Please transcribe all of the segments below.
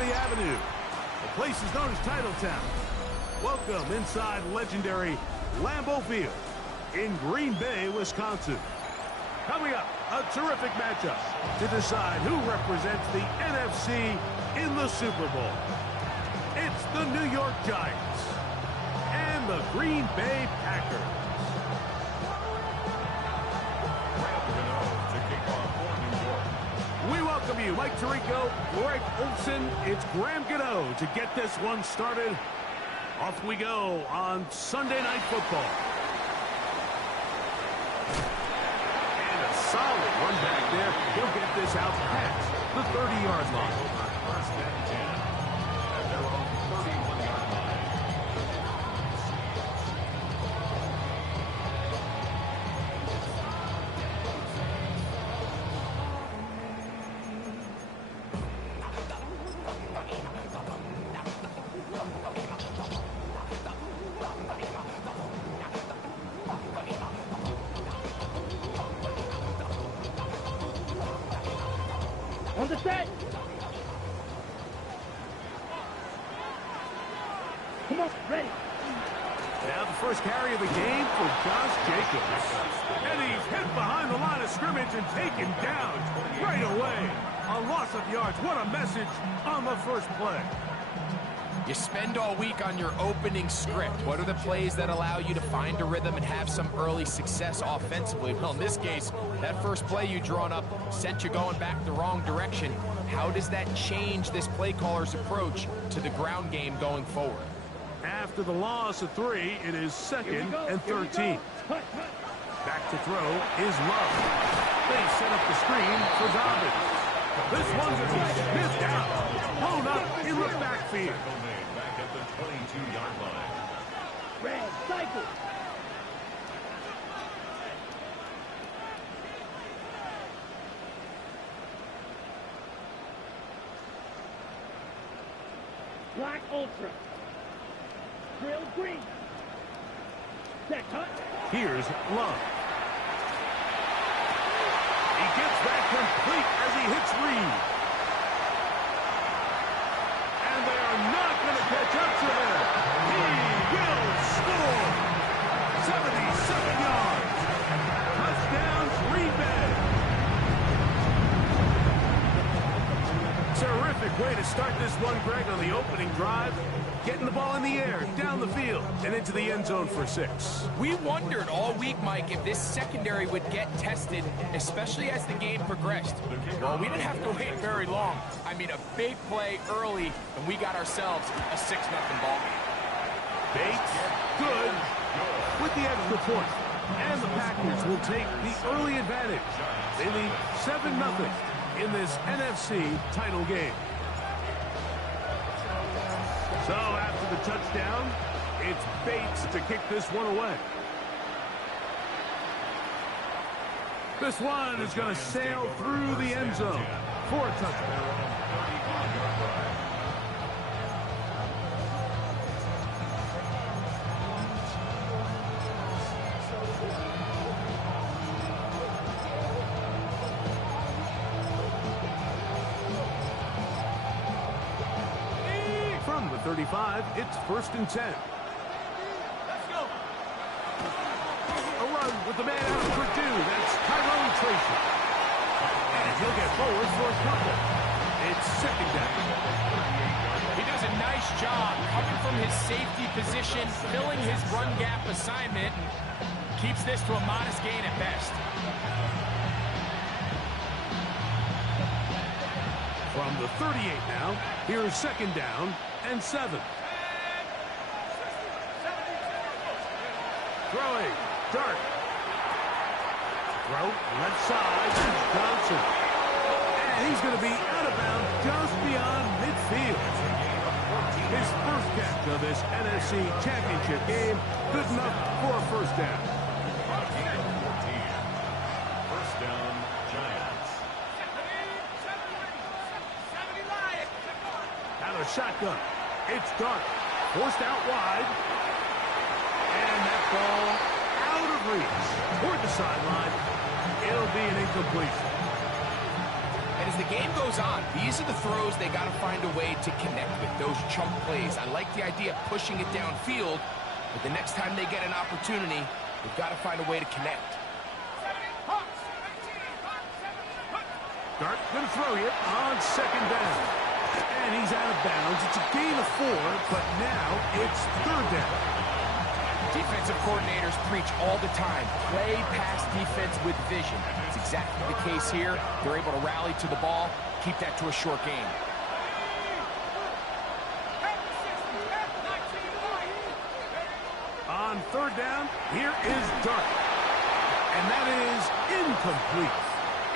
County Avenue. The place is known as Titletown. Welcome inside legendary Lambeau Field in Green Bay, Wisconsin. Coming up, a terrific matchup to decide who represents the NFC in the Super Bowl. It's the New York Giants and the Green Bay Packers. We welcome you, Mike Tirico, Greg Olson. It's Graham Gano to get this one started. Off we go on Sunday Night Football. And a solid run back there. He'll get this out past the 30-yard line. First and 10 at their own 31-yard line. On the set. Come on, ready. Now the first carry of the game for Josh Jacobs. And he's hit behind the line of scrimmage and taken down right away. A loss of yards. What a message on the first play. You spend all week on your opening script. What are the plays that allow you to find a rhythm and have some early success offensively? Well, in this case, that first play you drawn up sent you going back the wrong direction. How does that change this play caller's approach to the ground game going forward? After the loss of 3, it is second and 13. Back to throw is Love. They set up the screen for Dobbins. This one's going to be sniffed out. Blown up in the backfield. Back at the 22-yard line. Red, cycle. Black Ultra. Grill green. Set cut. Here's Love. He gets that complete as he hits Reed. And they are not going to catch up to him. He will score. 77 yards. Touchdown, Green Bay. Terrific way to start this one, Greg, on the opening drive. Getting the ball in the air, down the field, and into the end zone for 6. We wondered all week, Mike, if this secondary would get tested, especially as the game progressed. Well, we didn't have to wait very long. I mean, a big play early, and we got ourselves a 6-0 ball game. Bates, good, with the extra point. And the Packers will take the early advantage. They lead 7-0 in this NFC title game. So after the touchdown, it's Bates to kick this one away. This one is going to sail through the end zone for a touchdown. From the 35, it's 1st and 10. Let's go. A run with the man out of Purdue. That's Tyrone Tracy. And he'll get forward for a couple. It's 2nd down. He does a nice job coming from his safety position, filling his run gap assignment, and keeps this to a modest gain at best. From the 38 now, here's 2nd down and 7. Throwing, Dart. Throw, left side, it's Johnson. And he's going to be out of bounds just beyond midfield. His first catch of this NFC Championship game, good enough for a 1st down. First down, Giants. Out of shotgun. It's Dart. Forced out wide. And that ball out of reach toward the sideline. It'll be an incompletion. And as the game goes on, these are the throws they got to find a way to connect with, those chunk plays. I like the idea of pushing it downfield, but the next time they get an opportunity, they've got to find a way to connect. Dart going to throw you on second down. And he's out of bounds. It's a gain of 4, but now it's third down. Defensive coordinators preach all the time, play pass defense with vision. It's exactly the case here. They're able to rally to the ball, keep that to a short game. On third down, here is Dart. And that is incomplete.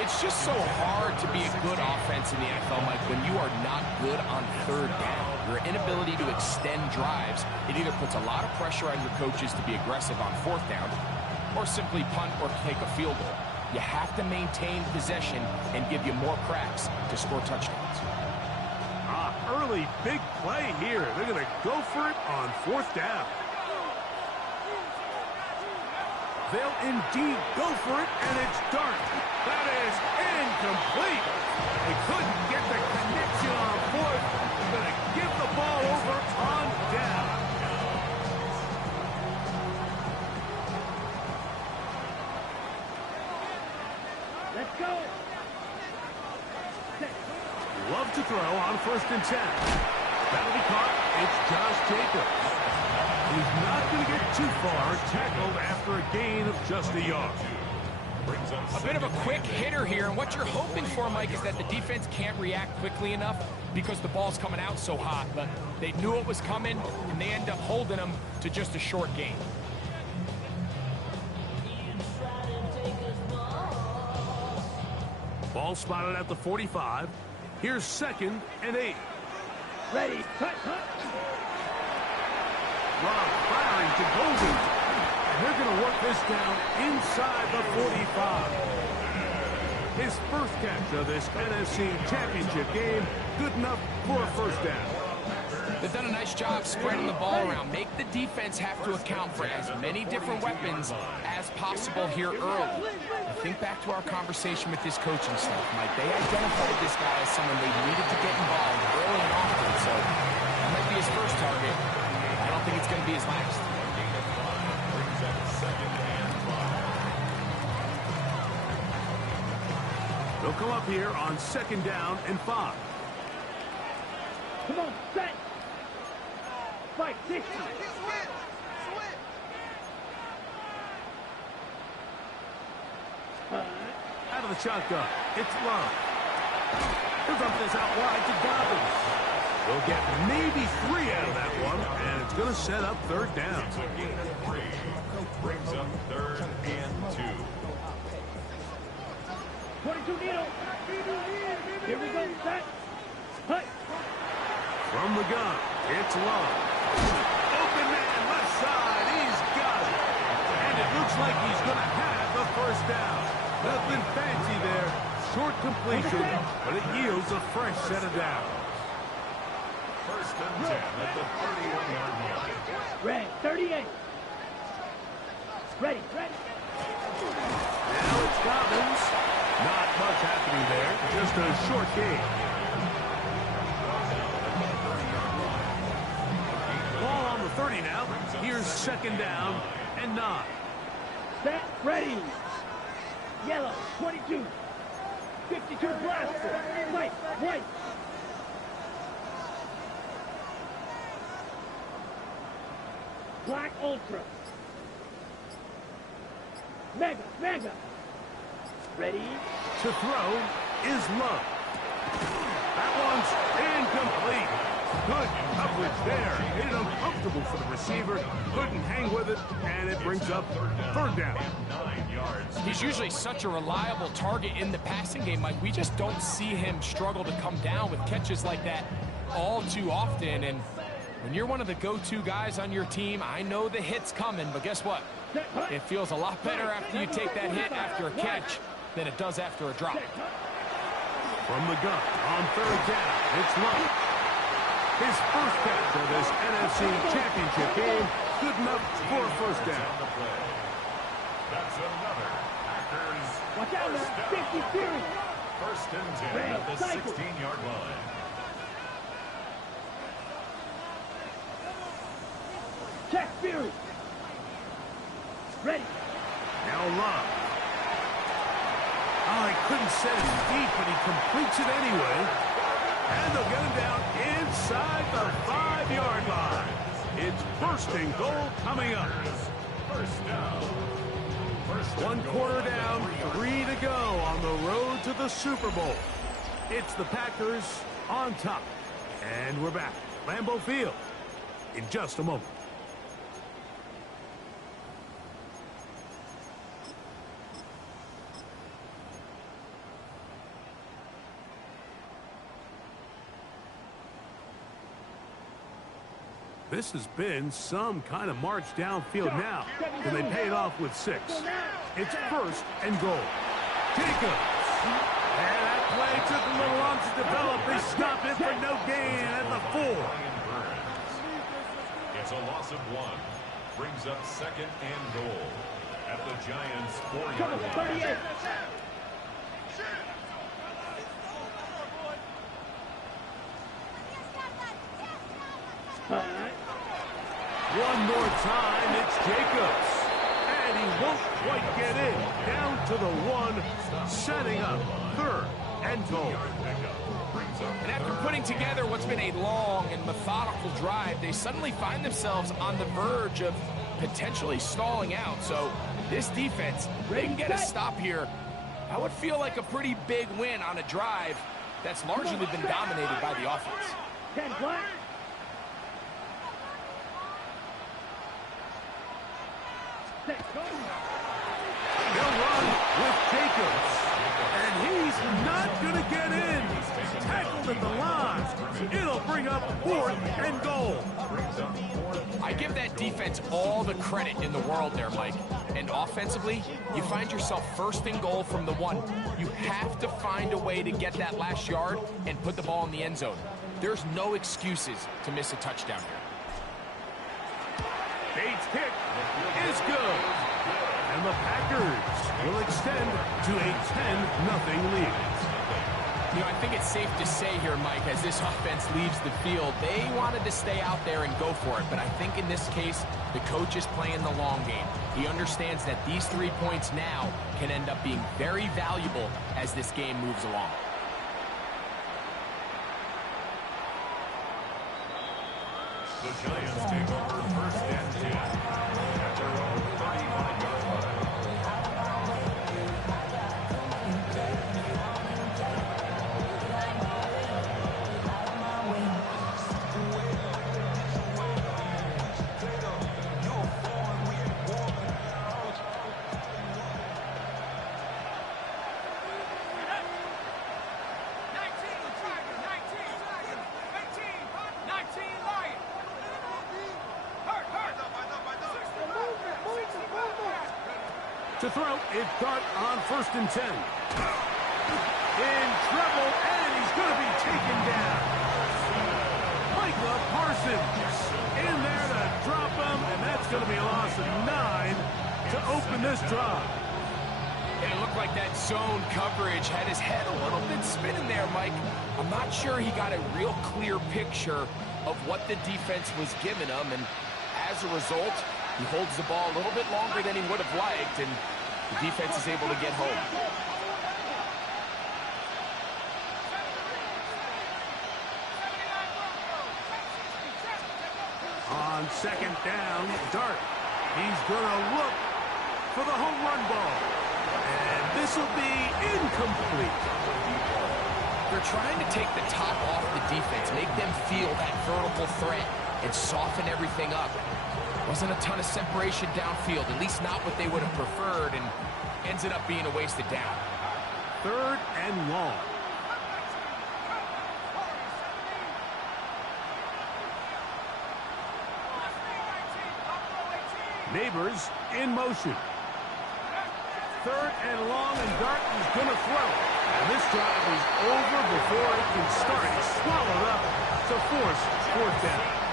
It's just so hard to be a good offense in the NFL, Mike, when you are not good on third down. Your inability to extend drives, it either puts a lot of pressure on your coaches to be aggressive on fourth down or simply punt or take a field goal. You have to maintain possession and give you more cracks to score touchdowns. Early big play here. They're going to go for it on fourth down. They'll indeed go for it, and it's Dart. That is incomplete. They couldn't get the connection on fourth. They're going to give the ball over on down. Let's go. Love to throw on 1st and 10. That'll be caught. It's Josh Jacobs. He's not going to get too far, tackled after a gain of just a yard. A bit of a quick hitter here, and what you're hoping for, Mike, is that the defense can't react quickly enough because the ball's coming out so hot. But they knew it was coming, and they end up holding them to just a short gain. Ball spotted at the 45. Here's 2nd and 8. Ready, cut. Rob firing to Golden. And they're going to work this down inside the 45. His first catch of this NFC Championship game, good enough for a first down. They've done a nice job spreading the ball around. Make the defense have to account for as many different weapons as possible here early. Think back to our conversation with this coaching staff, Mike. They identified this guy as someone they needed to get involved early and often, so that might be his first target. I don't think it's going to be his last. They'll come up here on 2nd down and 5. Come on, set. 560. Out of the shotgun, it's Love. He'll dump this out wide to Dobbins. They'll get maybe 3 out of that one, and it's going to set up 3rd down. Brings up 3rd and 2. 22 needle. Here we go, set. Hut. From the gun, it's Love. Open man, left side, he's got it. And it looks like he's going to have the first down. Nothing fancy there. Short completion, but it yields a fresh set of downs. 1st and 10 at the 31-yard line. Red, 38. Ready. Now it's Dobbins. Not much happening there. Just a short game. Ball on the 30 now. Here's 2nd down and 9. Set, ready. Yellow, 22. 52 blaster. White. Black Ultra. Mega. Ready. To throw is Love. That one's incomplete. Good coverage there. Made it uncomfortable for the receiver. Couldn't hang with it, and it brings up 3rd down. 9 yards. He's usually such a reliable target in the passing game, Mike. We just don't see him struggle to come down with catches like that all too often. And when you're one of the go-to guys on your team, I know the hit's coming, but guess what? It feels a lot better after you take that hit after a catch than it does after a drop. From the gun on 3rd down, it's Love. His first catch of this NFC Championship game, good enough for a first down. That's another Packers. Watch out now. 50 series. First and 10 at the 16-yard line. Check Fury. Ready. Now Love. Oh, he couldn't set his feet, but he completes it anyway. And they'll get him down inside the 5-yard line. It's first and goal coming up. First down. One quarter down, 3 to go on the road to the Super Bowl. It's the Packers on top. And we're back. Lambeau Field in just a moment. This has been some kind of march downfield now. Can they pay it off with 6? It's first and goal. Jacobs. And that play took a little long to develop. They stop it for no gain at the 4. It's a loss of 1. Brings up second and goal at the Giants' 4-yard line. 38. All right. One more time, it's Jacobs. And he won't quite get in. Down to the 1, setting up third and goal. And after putting together what's been a long and methodical drive, they suddenly find themselves on the verge of potentially stalling out. So this defense, they can get a stop here. That would feel like a pretty big win on a drive that's largely been dominated by the offense. 10 black. They'll run with Jacobs. And he's not going to get in. Tackled at the line. It'll bring up 4th and goal. I give that defense all the credit in the world there, Mike. And offensively, you find yourself first and goal from the 1. You have to find a way to get that last yard and put the ball in the end zone. There's no excuses to miss a touchdown here. Bates' kick is good. And the Packers will extend to a 10-0 lead. You know, I think it's safe to say here, Mike, as this offense leaves the field, they wanted to stay out there and go for it. But I think in this case, the coach is playing the long game. He understands that these 3 points now can end up being very valuable as this game moves along. The Giants take over first and 10 at their own 35-yard line. To throw, it's Dart on first and 10. In trouble, and he's going to be taken down. Michael Parsons in there to drop him, and that's going to be a loss of 9 to open this drive. And it looked like that zone coverage had his head a little bit spinning there, Mike. I'm not sure he got a real clear picture of what the defense was giving him, and as a result, he holds the ball a little bit longer than he would have liked, and the defense is able to get home. On second down, Dart. He's going to look for the home run ball. And this will be incomplete. They're trying to take the top off the defense, make them feel that vertical threat, and soften everything up. Wasn't a ton of separation downfield, at least not what they would have preferred, and ends up being a wasted down. Third and long. Neighbors in motion. Third and long, and Dart is going to throw. And this drive is over before it can start. He's swallowed up to force 4th down.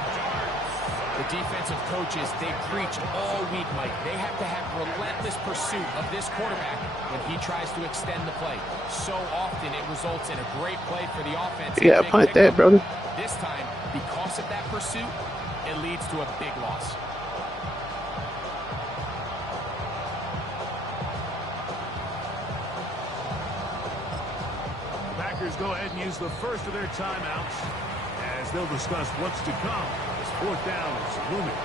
The defensive coaches, they preach all week, Mike. They have to have relentless pursuit of this quarterback when he tries to extend the play. So often it results in a great play for the offense. Yeah, punt that, brother. This time, because of that pursuit, it leads to a big loss. The Packers go ahead and use the first of their timeouts as they'll discuss what's to come. This fourth down is looming.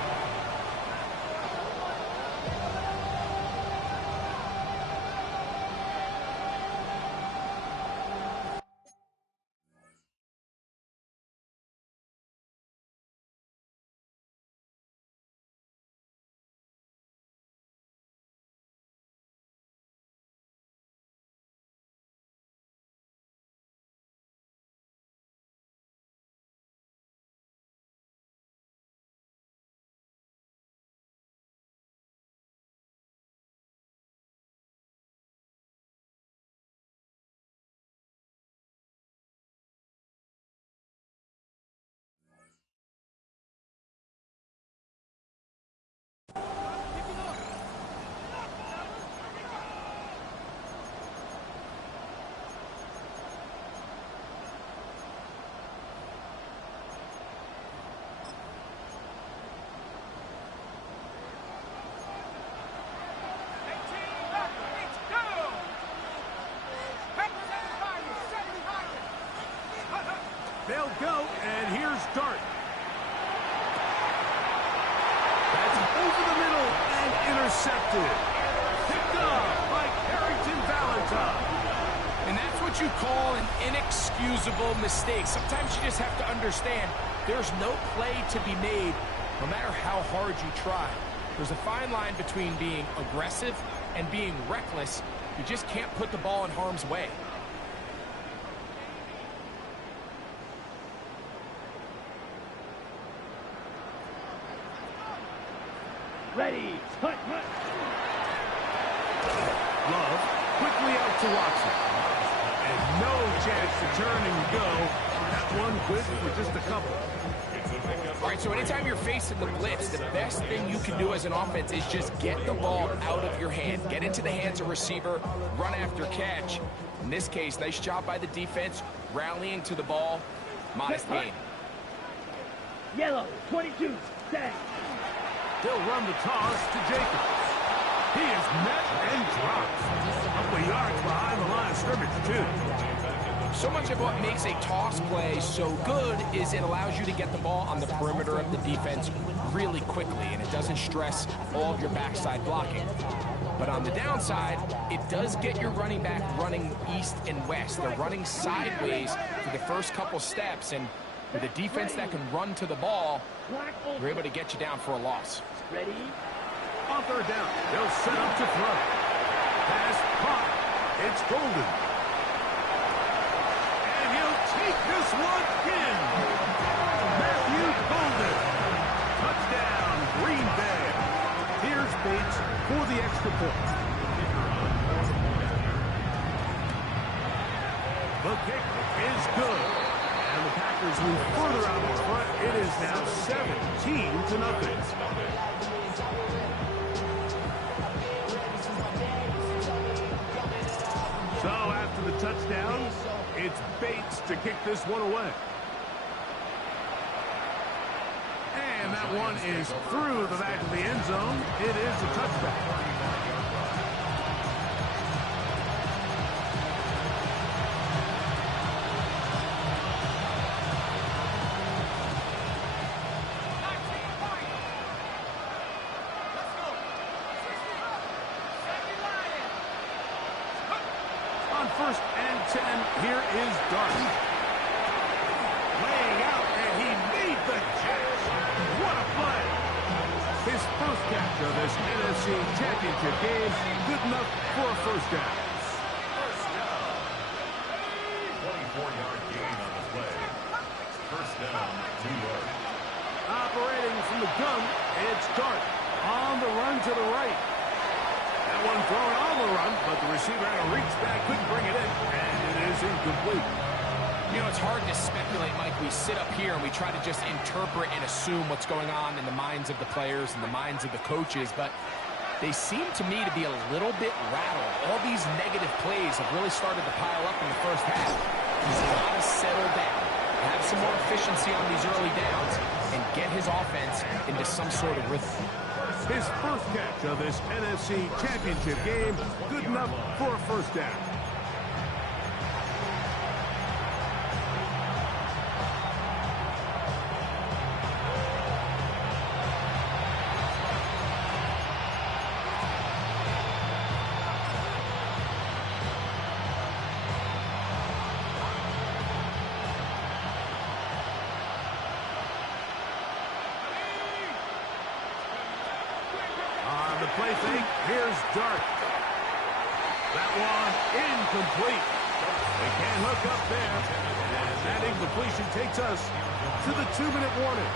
They'll go, and here's Dart. That's over the middle and intercepted. Picked up by Carrington Valentine. And that's what you call an inexcusable mistake. Sometimes you just have to understand there's no play to be made, no matter how hard you try. There's a fine line between being aggressive and being reckless. You just can't put the ball in harm's way. Ready, cut. Love quickly out to Watson. And no chance to turn and go. That one good for just a couple. All right, so anytime you're facing the blitz, the best thing you can do as an offense is just get the ball out of your hand. Get into the hands of receiver, run after catch. In this case, nice job by the defense, rallying to the ball. Modest gain. Yellow, 22, stay. He'll run the toss to Jacobs. He is met and dropped. A couple of yards behind the line of scrimmage, too. So much of what makes a toss play so good is it allows you to get the ball on the perimeter of the defense really quickly, and it doesn't stress all of your backside blocking. But on the downside, it does get your running back running east and west. They're running sideways for the first couple steps, and with a defense that can run to the ball, they're able to get you down for a loss. Ready? On third down, they'll set up to throw. Pass caught. It's Golden. And he'll take this one in. Matthew Golden. Touchdown, Green Bay. Here's Bates for the extra point. The kick is good. And the Packers move further out in front. It is now 17-0. So after the touchdown, it's Bates to kick this one away. And that one is through the back of the end zone. It is a touchback. First and 10, here is Dart. Laying out, and he made the catch. What a play. His first catch of this NFC Championship game, good enough for a first down. 24-yard gain on the play. First down, 2 yards. Operating from the gun, it's Dart. On the run to the right. That one thrown on the run, but the receiver had a reach back, couldn't bring it in, and it is incomplete. You know, it's hard to speculate, Mike. We sit up here and we try to just interpret and assume what's going on in the minds of the players and the minds of the coaches, but they seem to me to be a little bit rattled. All these negative plays have really started to pile up in the first half. He's got to settle down, have some more efficiency on these early downs, and get his offense into some sort of rhythm. His first catch of this NFC Championship game, good enough for a first down. On the play fake, here's Dart. That one incomplete. They can't hook up there. And that incompletion takes us to the 2-minute warning.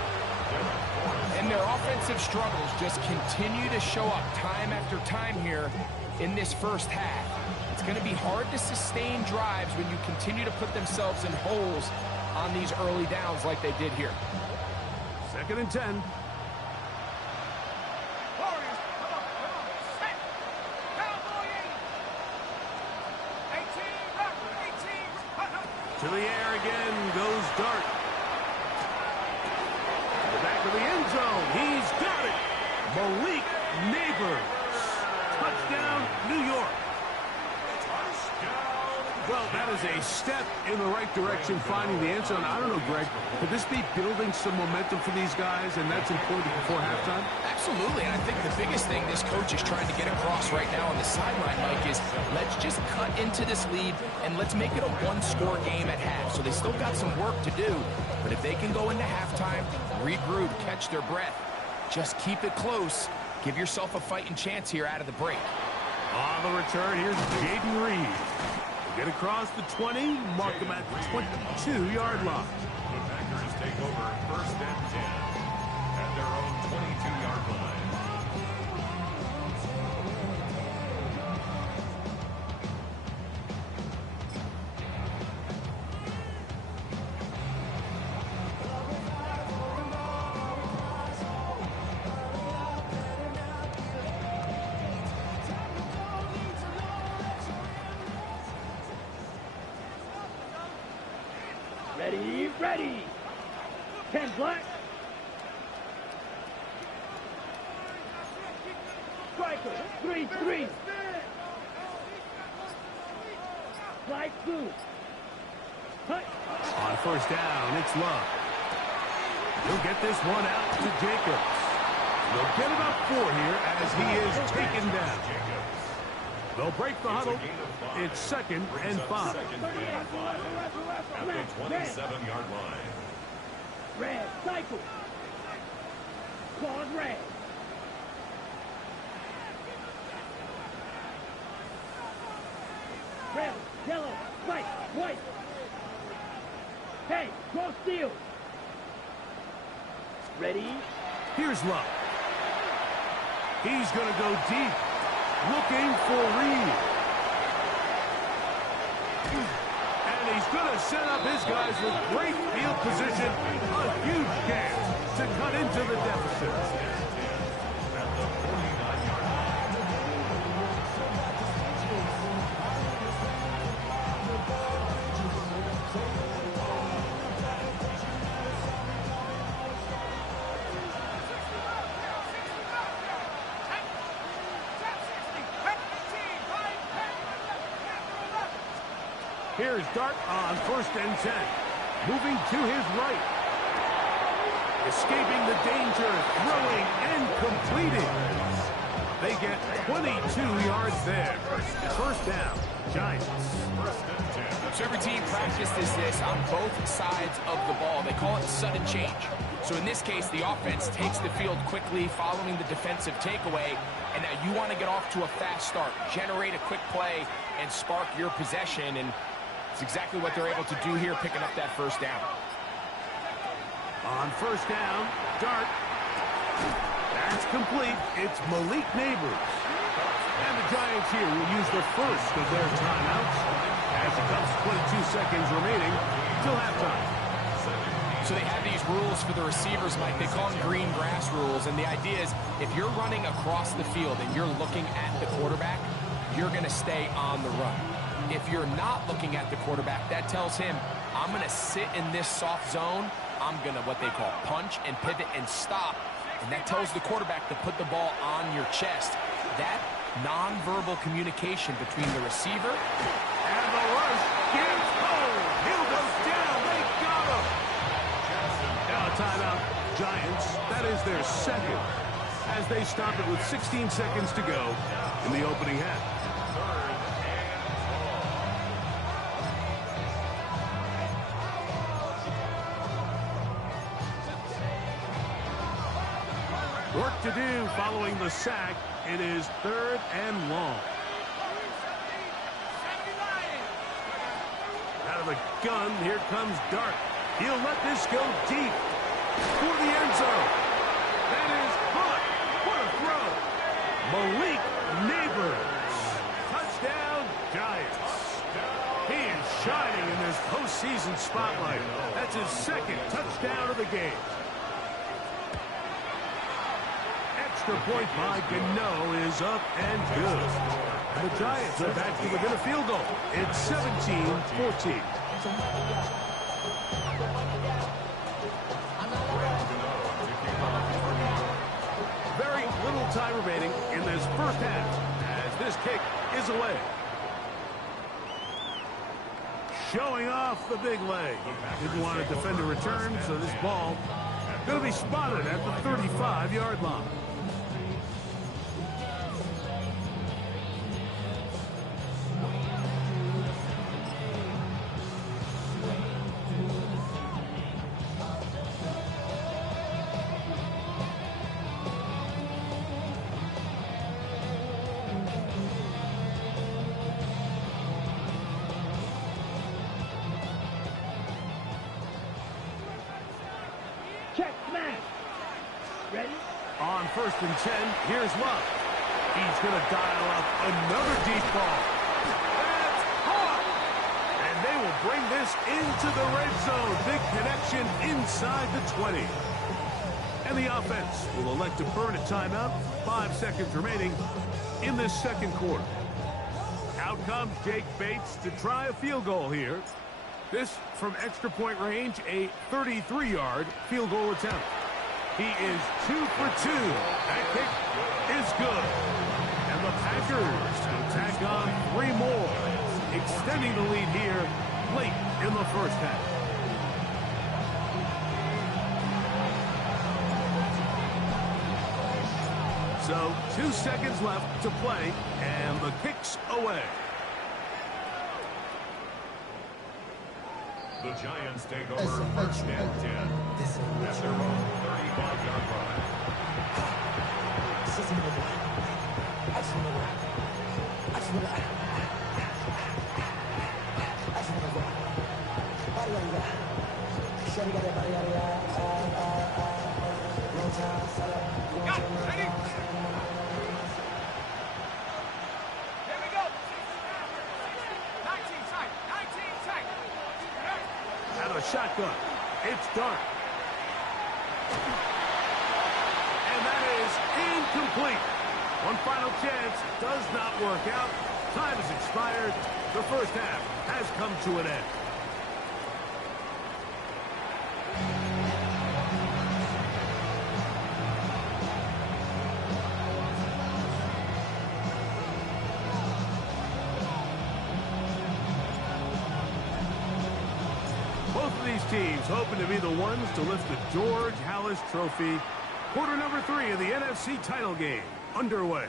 And their offensive struggles just continue to show up time after time here in this first half. It's going to be hard to sustain drives when you continue to put themselves in holes on these early downs like they did here. 2nd and 10. To the air again goes Dart. To the back of the end zone. He's got it. Malik Neighbors. Touchdown, New York. Well, that is a step in the right direction, finding the end zone. I don't know, Greg, could this be building some momentum for these guys, and that's important before halftime? Absolutely, and I think the biggest thing this coach is trying to get across right now on the sideline, Mike, is let's just cut into this lead, and let's make it a one-score game at half. So they still got some work to do, but if they can go into halftime, regroup, catch their breath, just keep it close, give yourself a fighting chance here out of the break. On the return, here's Jaden Reed. Get across the 20, mark him at the 22-yard line. The Packers take over 1st and 10 at their own 22-yard line. Ready, ready. 10 black. Striker, 3-3. Flag blue. Cut. On 1st down, it's Love. He'll get this one out to Jacobs. They'll get about 4 here as he is taken down. They'll break the huddle. It's 2nd and 5. At the 27-yard line. Red, cycle. Claude red. Red, yellow, white, white. Hey, cross field. Ready? Here's Love. He's going to go deep, looking for Reed. And he's going to set up his guys with great field position. A huge chance to cut into the deficit. At the 49-yard line. Here's Dart on 1st and 10. Moving to his right. Escaping the danger, throwing and completing. They get 22 yards there. 1st down, Giants. So every team practices this on both sides of the ball. They call it sudden change. So in this case, the offense takes the field quickly following the defensive takeaway, and now you want to get off to a fast start, generate a quick play, and spark your possession, and it's exactly what they're able to do here, picking up that 1st down. On 1st down, Dart. That's complete. It's Malik Neighbors. And the Giants here will use the first of their timeouts as it comes 22 seconds remaining till halftime. So they have these rules for the receivers, Mike. They call them green grass rules. And the idea is if you're running across the field and you're looking at the quarterback, you're going to stay on the run. If you're not looking at the quarterback, that tells him, I'm going to sit in this soft zone. I'm going to what they call punch and pivot and stop. And that tells the quarterback to put the ball on your chest. That nonverbal communication between the receiver and the rush gets home. Hill goes down. They got him. Now a timeout. Giants, that is their second, as they stop it with 16 seconds to go in the opening half. Work to do following the sack. It is 3rd and long. Out of the gun, here comes Dart. He'll let this go deep for the end zone. That is caught. What a throw. Malik Neighbors. Touchdown, Giants. He is shining in this postseason spotlight. That's his second touchdown of the game. Extra point by Gano is up and good. And the Giants are back to within a field goal. It's 17-14. Very little time remaining in this first half as this kick is away. Showing off the big leg. Didn't want to defend a return, so this ball going to be spotted at the 35-yard line. Check, smash. Ready? On 1st and 10, here's Love. He's going to dial up another deep ball. That's caught! And they will bring this into the red zone. Big connection inside the 20. And the offense will elect to burn a timeout. 5 seconds remaining in this second quarter. Out comes Jake Bates to try a field goal here. This from extra point range, a 33-yard field goal attempt. He is 2 for 2. That kick is good. And the Packers will tack on 3 more, extending the lead here late in the first half. So 2 seconds left to play, and the kick's away. The Giants take over 1st and 10 at their own 35-yard line. Shotgun. It's Dart. And that is incomplete. One final chance does not work out. Time has expired. The first half has come to an end. Both of these teams hoping to be the ones to lift the George Halas Trophy. Quarter number 3 of the NFC title game underway.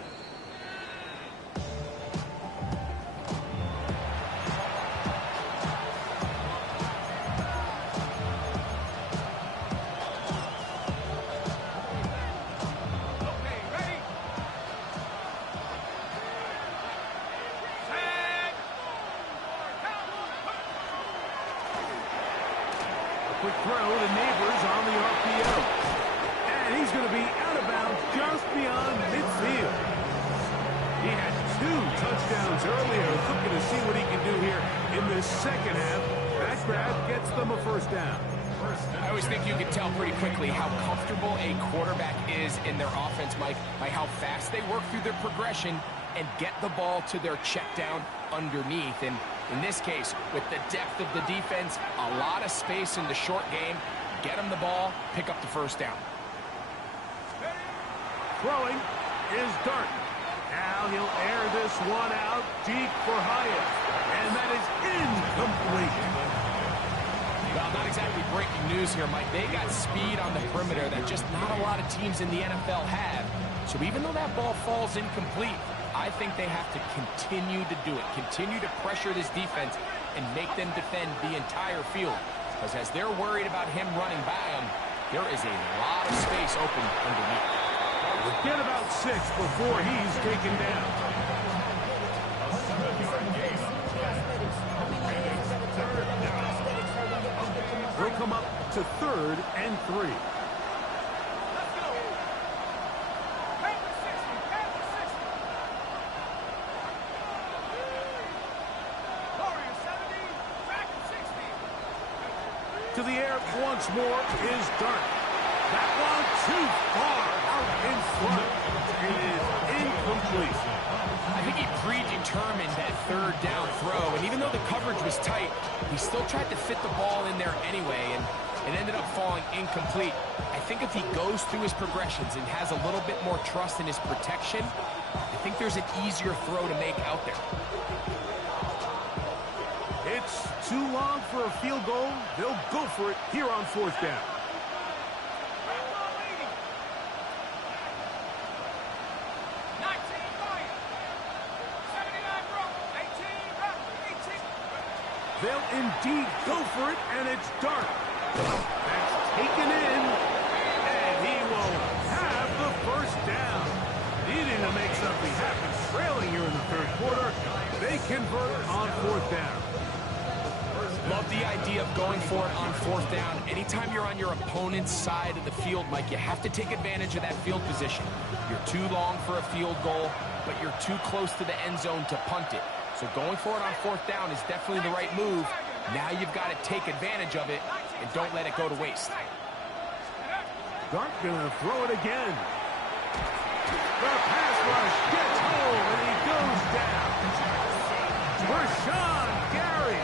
Quick throw to Neighbors on the RPO. And he's going to be out of bounds just beyond midfield. think you can tell pretty quickly how comfortable a quarterback is in their offense, Mike, by how fast they work through their progression and get the ball to their check down underneath. And in this case, with the depth of the defense, a lot of space in the short game, get them the ball, pick up the first down. Throwing is Dart. Now he'll air this one out deep for Hyatt. And that is incomplete. Well, not exactly breaking news here, Mike. They got speed on the perimeter that just not a lot of teams in the NFL have. So even though that ball falls incomplete, I think they have to continue to do it, continue to pressure this defense and make them defend the entire field. Because as they're worried about him running by them, there is a lot of space open underneath. We'll get about 6 before he's taken down. A 7-yard gain. He'll come up to 3rd and 3. To the air once more is Dart. That one too far out in front. It is incomplete. I think he predetermined that 3rd down throw, and even though the coverage was tight, he still tried to fit the ball in there anyway, and it ended up falling incomplete. I think if he goes through his progressions and has a little bit more trust in his protection, I think there's an easier throw to make out there. It's too long for a field goal. They'll go for it here on 4th down. They'll indeed go for it, and it's Dart. That's taken in, and he will have the first down. Needing to make something happen, trailing here in the 3rd quarter. They convert on 4th down. Love the idea of going for it on 4th down. Anytime you're on your opponent's side of the field, Mike, you have to take advantage of that field position. You're too long for a field goal, but you're too close to the end zone to punt it. So going for it on 4th down is definitely the right move. Now you've got to take advantage of it and don't let it go to waste. Dart gonna throw it again. The pass rush gets home and he goes down. Rashawn Gary.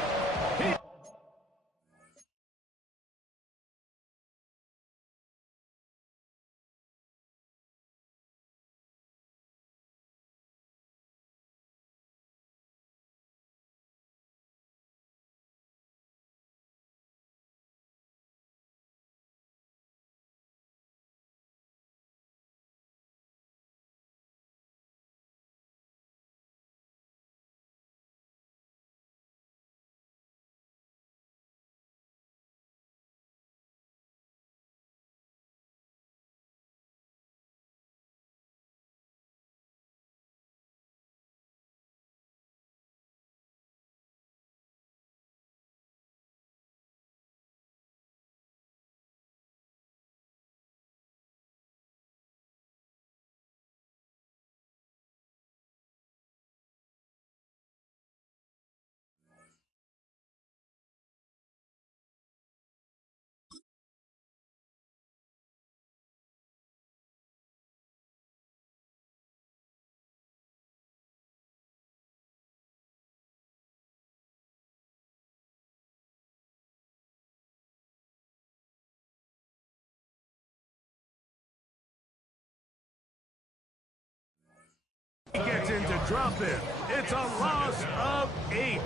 He gets into drop it. It's a loss of 8.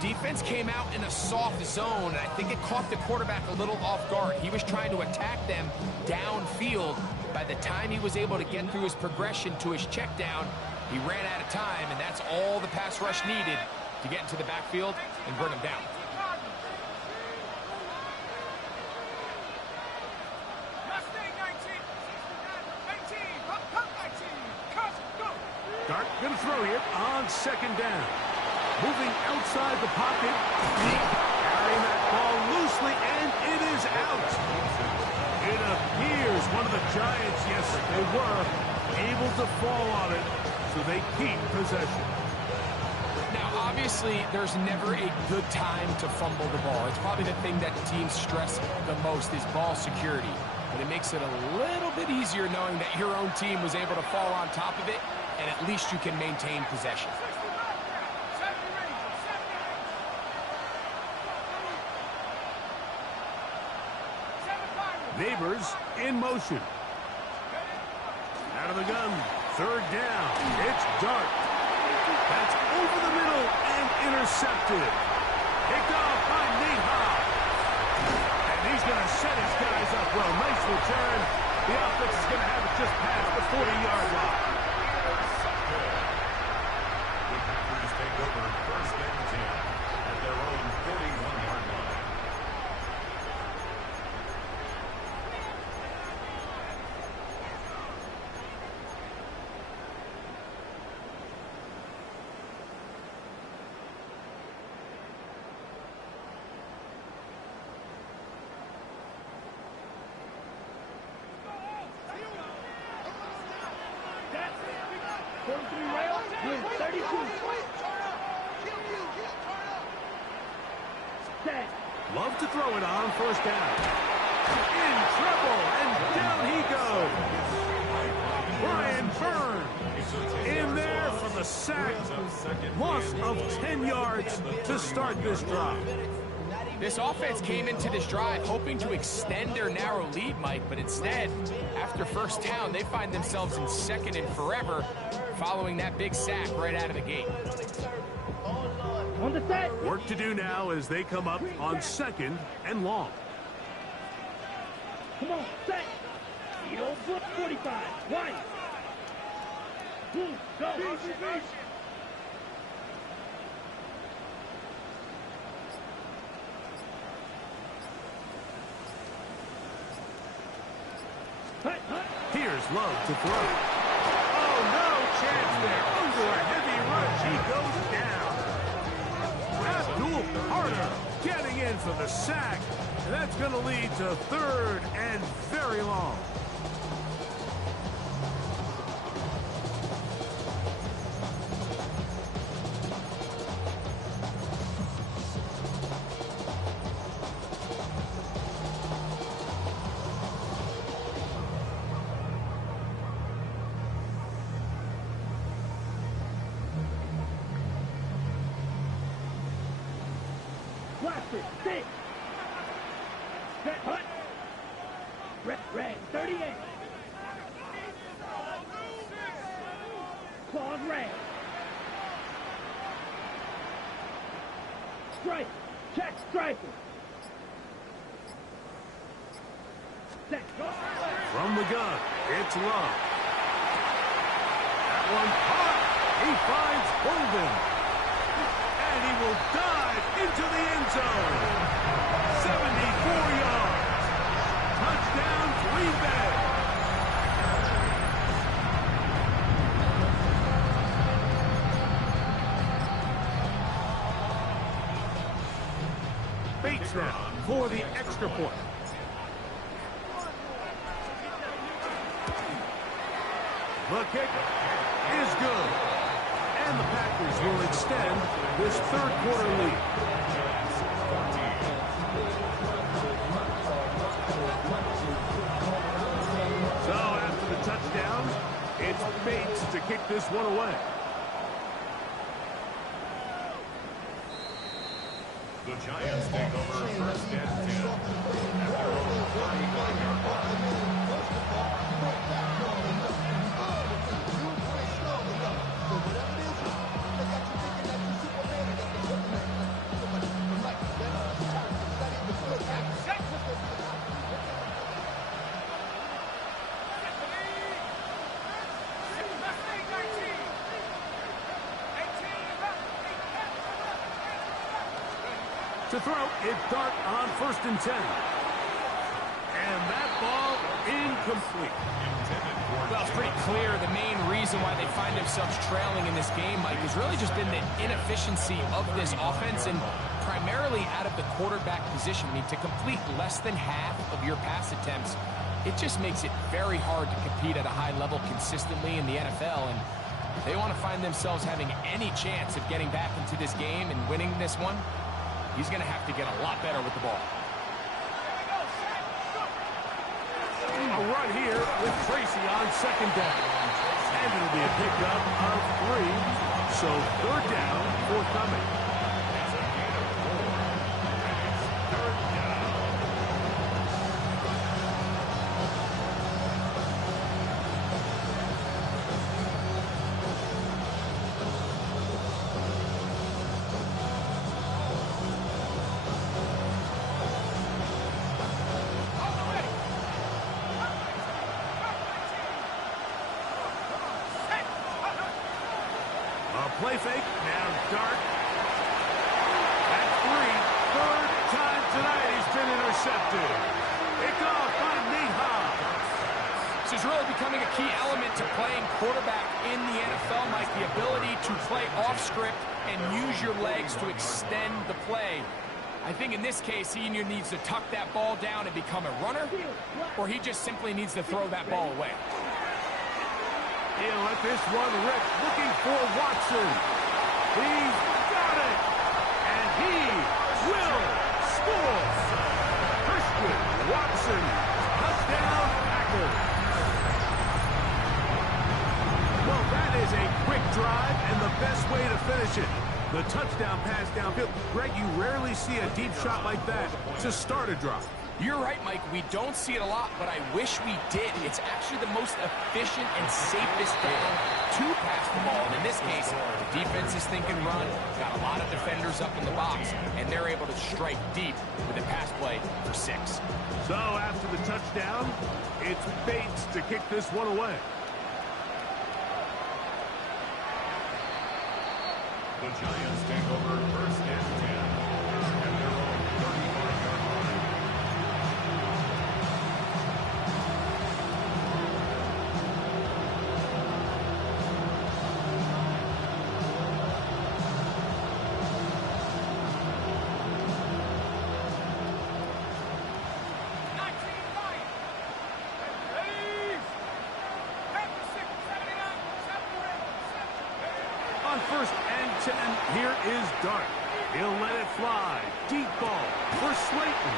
Defense came out in a soft zone, and I think it caught the quarterback a little off guard. He was trying to attack them downfield. By the time he was able to get through his progression to his check down, he ran out of time, and that's all the pass rush needed to get into the backfield and bring him down. Dart gonna throw here on 2nd down. Moving outside the pocket. Carrying that ball loosely, and it is out. It appears one of the Giants, yes, they were able to fall on it, so they keep possession. Now, obviously, Obviously, there's never a good time to fumble the ball. It's probably the thing that teams stress the most is ball security. But it makes it a little bit easier knowing that your own team was able to fall on top of it, and at least you can maintain possession. Neighbors in motion. Out of the gun. Third down. It's Dart. That's over the middle and intercepted. Picked off by Nate Hobbs. And he's going to set his guys up well. Nice return. The offense is going to have it just past the 40-yard line. The Packers take over first and 10 at their own 41-yard line. Love to throw it on first down. In trouble, and down he goes. Brian Burns in there for the sack. Loss of 10 yards to start this drive. This offense came into this drive hoping to extend their narrow lead, Mike, but instead, after first down, they find themselves in second and forever following that big sack right out of the gate. On the set. Work to do now as they come up on second and long. Come on, set. You don't flip 45. One. Two, go. Here's Love to throw. Oh, no chance there. Under a heavy rush, he goes down. Abdul Carter getting in for the sack. And that's going to lead to third and very long. Blaster, six. Set, hut. Red, 38. Claws red. Strike. Check striker. Set, go. From the gun, it's Love. That one caught. He finds Bolden. And he will dive into the end zone. 74 yards. Touchdown, Green Bay. Bates now for the extra point. The kick is good. And the Packers will extend this third quarter lead. So after the touchdown, it's Bates to kick this one away. The Giants take over first and 10 at their own 41-yard line. To throw, it's Dart on first and 10. And that ball incomplete. Well, it's pretty clear the main reason why they find themselves trailing in this game, Mike, has really just been the inefficiency of this offense and primarily out of the quarterback position. I mean, to complete less than half of your pass attempts, it just makes it very hard to compete at a high level consistently in the NFL. And They want to find themselves having any chance of getting back into this game and winning this one. He's going to have to get a lot better with the ball. A run here with Tracy on second down. And it'll be a pickup of 3. So third down forthcoming. It's a gain of 4. And it's third down. Play fake, now Dart. At 3, third time tonight he's been intercepted. Picked off by Nate Hobbs. This is really becoming a key element to playing quarterback in the NFL, Mike, the ability to play off script and use your legs to extend the play. I think in this case, he either needs to tuck that ball down and become a runner, or he just simply needs to throw that ball away. He'll let this one rip, looking for Watson. He's got it, and he will score. Christian Watson, touchdown Packers. Well, that is a quick drive and the best way to finish it. The touchdown pass downfield. Greg, you rarely see a deep shot like that to start a drive. You're right, Mike. We don't see it a lot, but I wish we did. It's actually the most efficient and safest down to pass the ball. And in this case, the defense is thinking run, got a lot of defenders up in the box, and they're able to strike deep with a pass play for 6. So after the touchdown, it's Bates to kick this one away. The Giants take over first and 10 at their own 35-yard line. On first and 10, here is Dart. He'll let it fly. Deep ball for Slayton.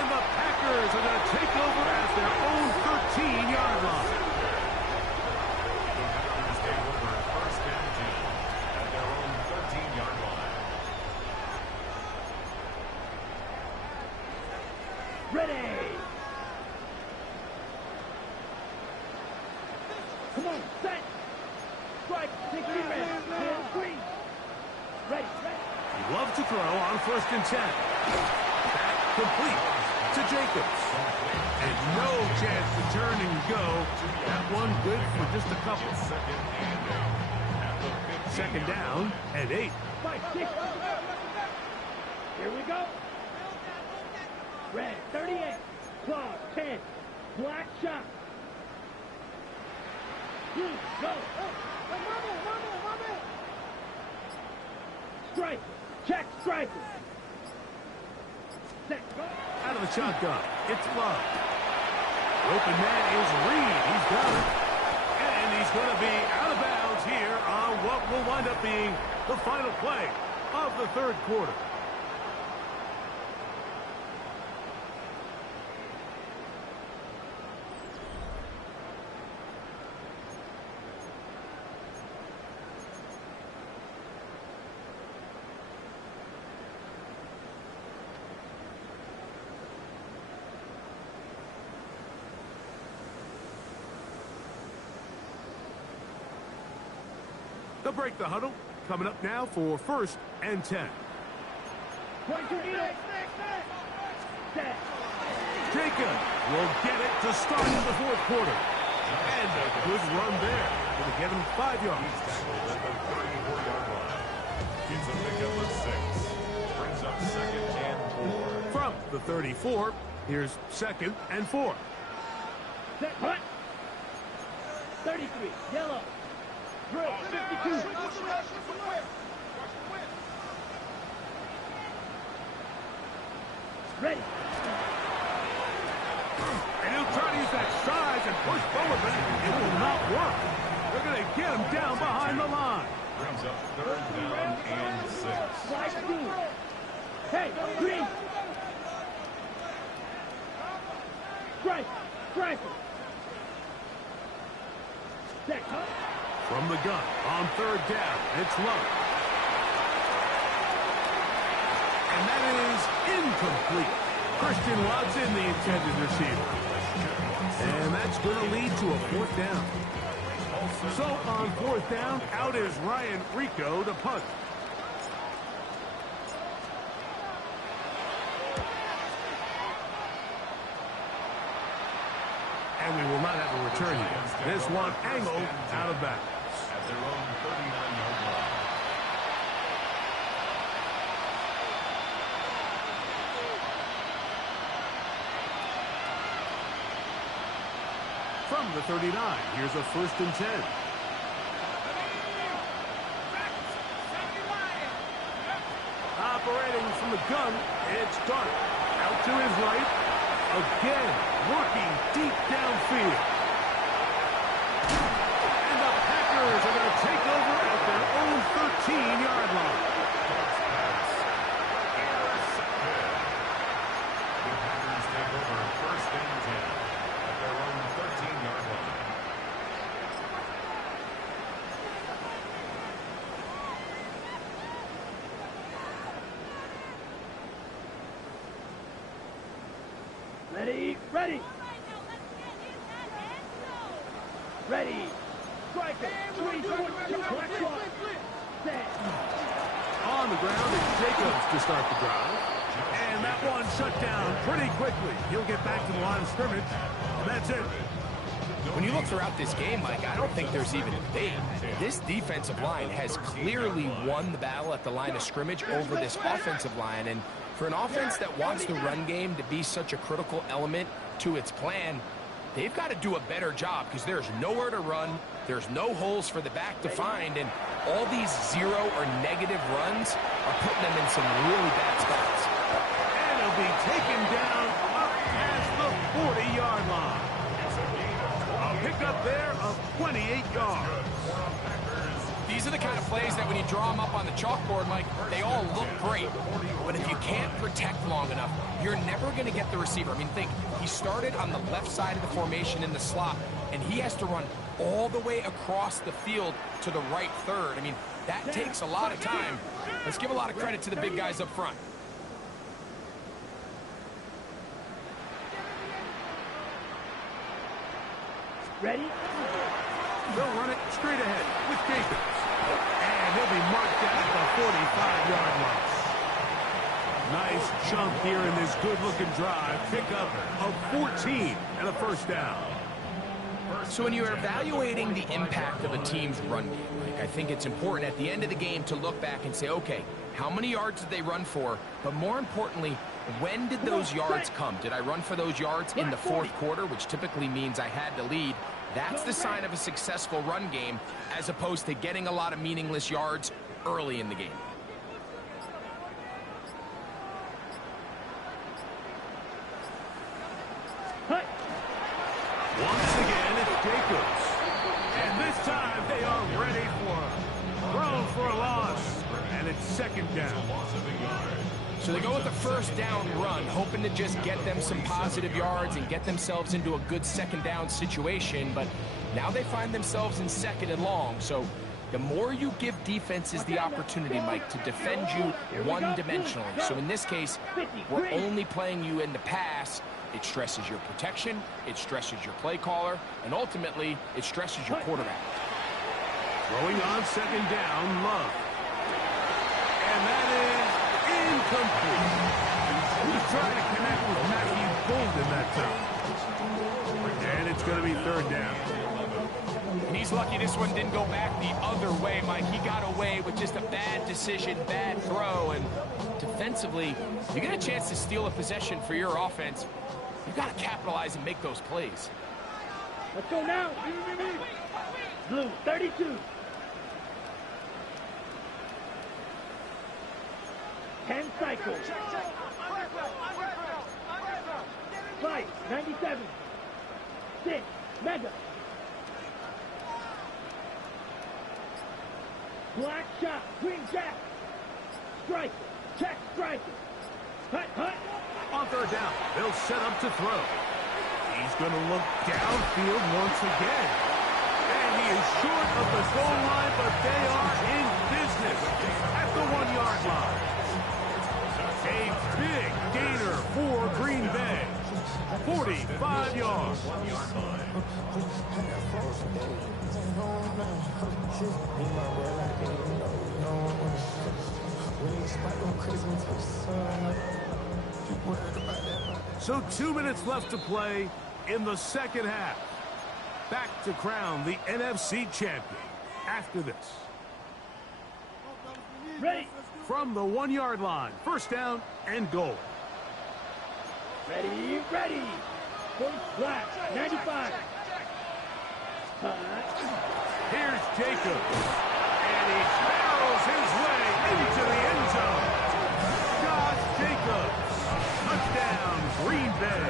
And the Packers are going to take over at their own 13-yard line. The Packers take over first and 10 at their own 13-yard line. Ready. Come on, set. Strike, take your man. Green. Ready. Love to throw on first and 10. That complete to Jacobs. And no chance to turn and go. That one good for just a couple. Second and 8 at the 15. Second down and 8. 5, 6. Here we go. Red, 38. Claw, 10. Black shot. Blue, go. Strike. Check, strike. Set, go. Out of the shotgun, it's Love. The open man is Reed. He's got it. And he's going to be out of bounds here on what will wind up being the final play of the third quarter. They'll break the huddle. Coming up now for first and 10. Jacob will get it to start in the fourth quarter. And a good run there. Going to get him 5 yards. At the 34-yard line. It's a pickup of 6. Brings up second and 4. From the 34, here's second and 4. Set, hut. 33, yellow. Drill, 52. Ready. And he'll try to use that size and push forward, but it will not work. They're going to get him down behind the line. Brings up 3rd down and 6. Right two. Hey, green. Strike. Strike. Set. From the gun on 3rd down, it's Love. And that is incomplete. Christian Watson, the intended receiver. And that's going to lead to a 4th down. So on 4th down, out is Ryan Rico to punt. And we will not have a return here. This one angled out of bounds. At their own 39-yard line. From the 39, here's a 1st and 10. Operating from the gun, it's Dart. Out to his right. Again, working deep downfield. And the Packers are going to take over at their own 13-yard line. Intercepted. The Packers take over 1st and 10 at their own 13-yard line. Ready. Ready. Ready. Strike it. 3, 4, 2, correct one. Set. On the ground is Jacobs to start the drive. And that one shut down pretty quickly. He'll get back to the line of scrimmage. That's it. When you look throughout this game, Mike, I don't think there's even a debate. This defensive line has clearly won the battle at the line of scrimmage over this offensive line. And for an offense that wants the run game to be such a critical element to its plan, they've got to do a better job because there's nowhere to run. There's no holes for the back to find. And all these 0 or negative runs are putting them in some really bad spots. And he'll be taken down up past the 40-yard line. A pickup there of 28 yards. These are the kind of plays that when you draw them up on the chalkboard, Mike, they all look great. But if you can't protect long enough, you're never going to get the receiver. I mean, think, he started on the left side of the formation in the slot, and he has to run all the way across the field to the right third. I mean, that takes a lot of time. Let's give a lot of credit to the big guys up front. Ready? They'll run it straight ahead with Jacobs. And he'll be marked down at the 45-yard line. Nice chunk here in this good-looking drive. Pickup of 14 and a 1st down. So when you're evaluating the impact of a team's run game, Mike, I think it's important at the end of the game to look back and say, okay, how many yards did they run for? But more importantly, when did those yards come? Did I run for those yards in the 4th quarter, which typically means I had to lead? That's the sign of a successful run game, as opposed to getting a lot of meaningless yards early in the game. Once again, it's Jacobs. And this time they are ready for it. Thrown for a loss. And it's 2nd down. So they go with the 1st down run, hoping to just get them some positive yards and get themselves into a good 2nd down situation. But now they find themselves in 2nd and long. So the more you give defenses the opportunity, Mike, to defend you one-dimensionally. So in this case, we're only playing you in the pass. It stresses your protection, it stresses your play caller, and ultimately, it stresses your quarterback. Throwing on 2nd down, Love. And that is incomplete. He's trying to connect with Matthew Golden that time. And it's going to be 3rd down. And he's lucky this one didn't go back the other way, Mike. He got away with just a bad decision, bad throw, and defensively, you get a chance to steal a possession for your offense. You've got to capitalize and make those plays. Let's go now. Blue, 32. 10 cycles. 5, 97. 6, mega. Black shot. Green jack. Strike. Check. Strike. Hut. Hut. On third down, they'll set up to throw. He's going to look downfield once again. And he is short of the goal line, but they are in business at the 1-yard line. A big gainer for Green Bay. 45 yards. So 2 minutes left to play in the second half. Back to crown the NFC champion after this. Ready. From the 1-yard line, first down and goal. Ready. Ready. Full flat. 95. Here's Jacobs. And he barrels his way into the end zone. Josh Jacobs. Touchdown, Green Bay.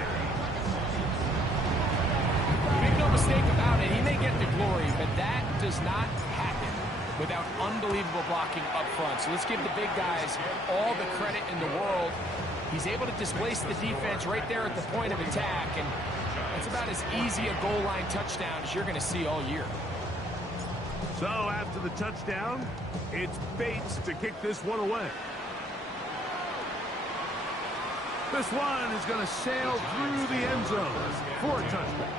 Make no mistake about it, he may get the glory, but that does not happen without unbelievable blocking up front. So let's give the big guys all the credit in the world. He's able to displace the defense right there at the point of attack, and it's about as easy a goal line touchdown as you're going to see all year. So after the touchdown, it's Bates to kick this one away. This one is going to sail through the end zone for a touchdown.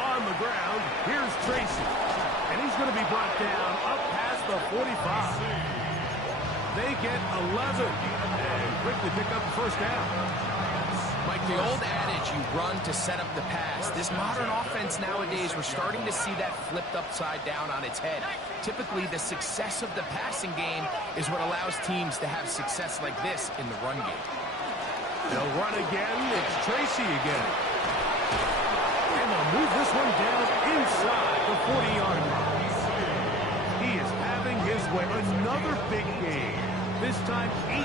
On the ground, here's Tracy. And he's going to be brought down up past the 45. They get 11 and quickly pick up the first down. Like the old adage, you run to set up the pass. This modern offense nowadays, we're starting to see that flipped upside down on its head. Typically, the success of the passing game is what allows teams to have success like this in the run game. They'll run again. It's Tracy again. And they'll move this one down inside the 40-yard line. He is having his way. Another big game. This time 18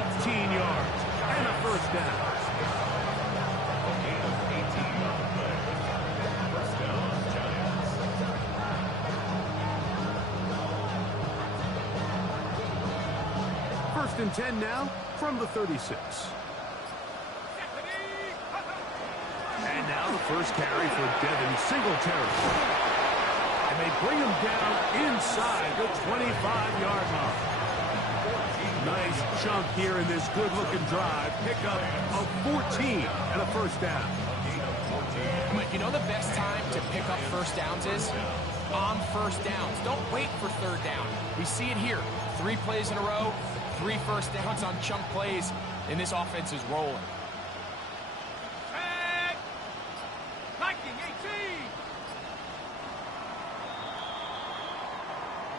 yards and a first down. First and 10 now from the 36. And now the first carry for Devin Singletary. And they bring him down inside the 25-yard line. Nice chunk here in this good-looking drive. Pick up of 14 and a first down. But you know the best time to pick up first downs is? On first downs. Don't wait for third down. We see it here. 3 plays in a row, 3 first downs on chunk plays, and this offense is rolling.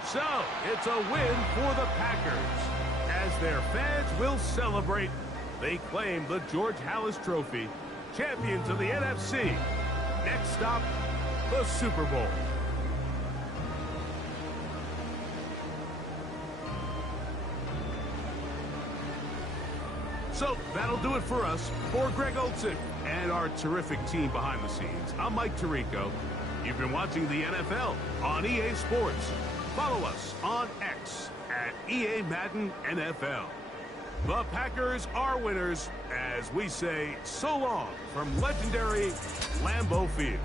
So, it's a win for the Packers. As their fans will celebrate, they claim the George Halas Trophy, champions of the NFC. Next stop, the Super Bowl. So, that'll do it for us. For Greg Olson and our terrific team behind the scenes, I'm Mike Tirico. You've been watching the NFL on EA Sports. Follow us on X at EA Madden NFL. The Packers are winners as we say so long from legendary Lambeau Field.